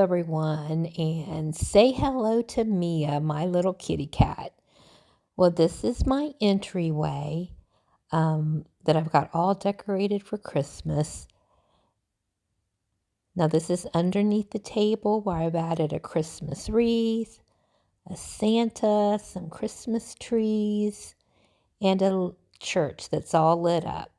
everyone, and say hello to Mia, my little kitty cat. Well, this is my entryway that I've got all decorated for Christmas. Now, this is underneath the table where I've added a Christmas wreath, a Santa, some Christmas trees, and a church that's all lit up.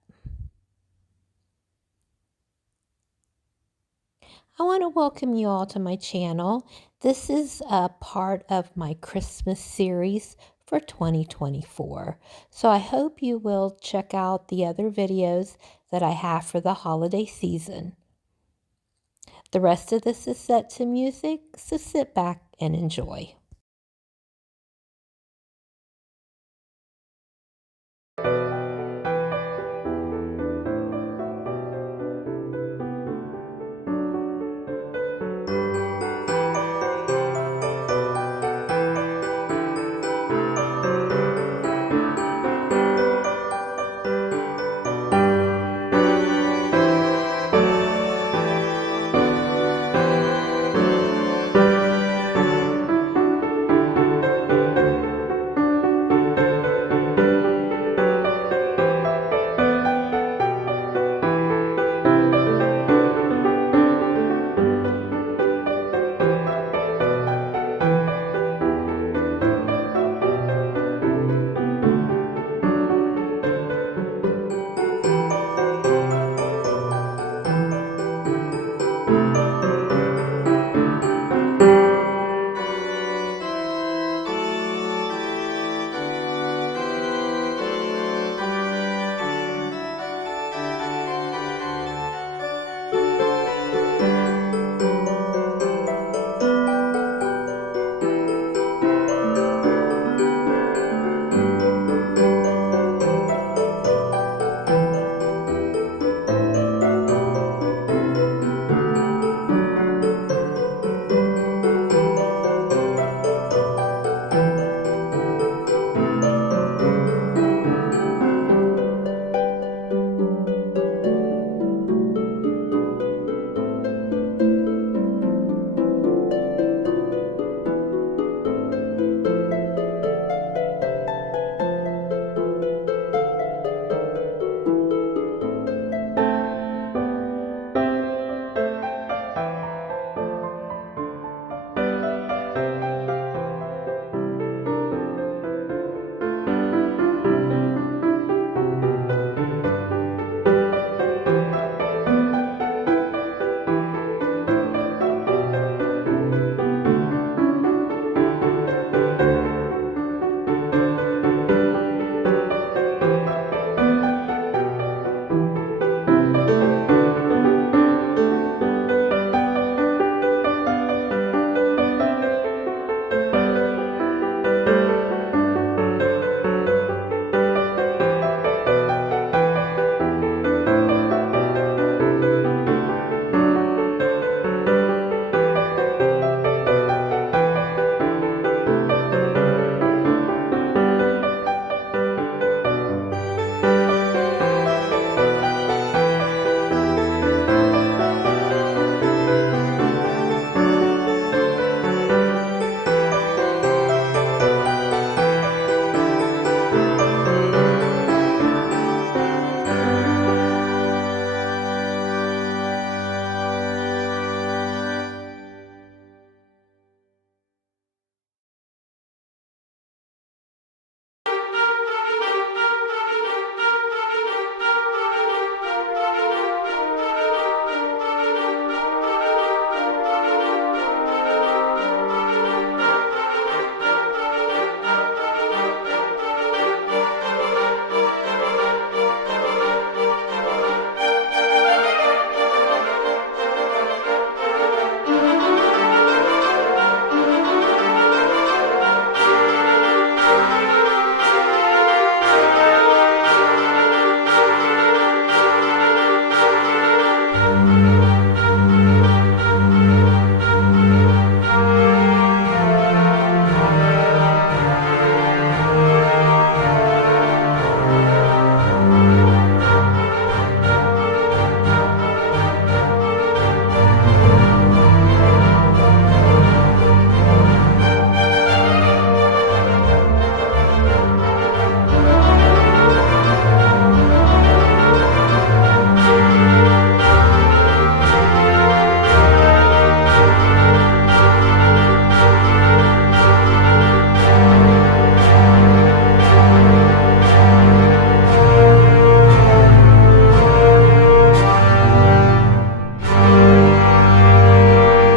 I want to welcome you all to my channel. This is a part of my Christmas series for 2024. So I hope you will check out the other videos that I have for the holiday season. The rest of this is set to music, so sit back and enjoy.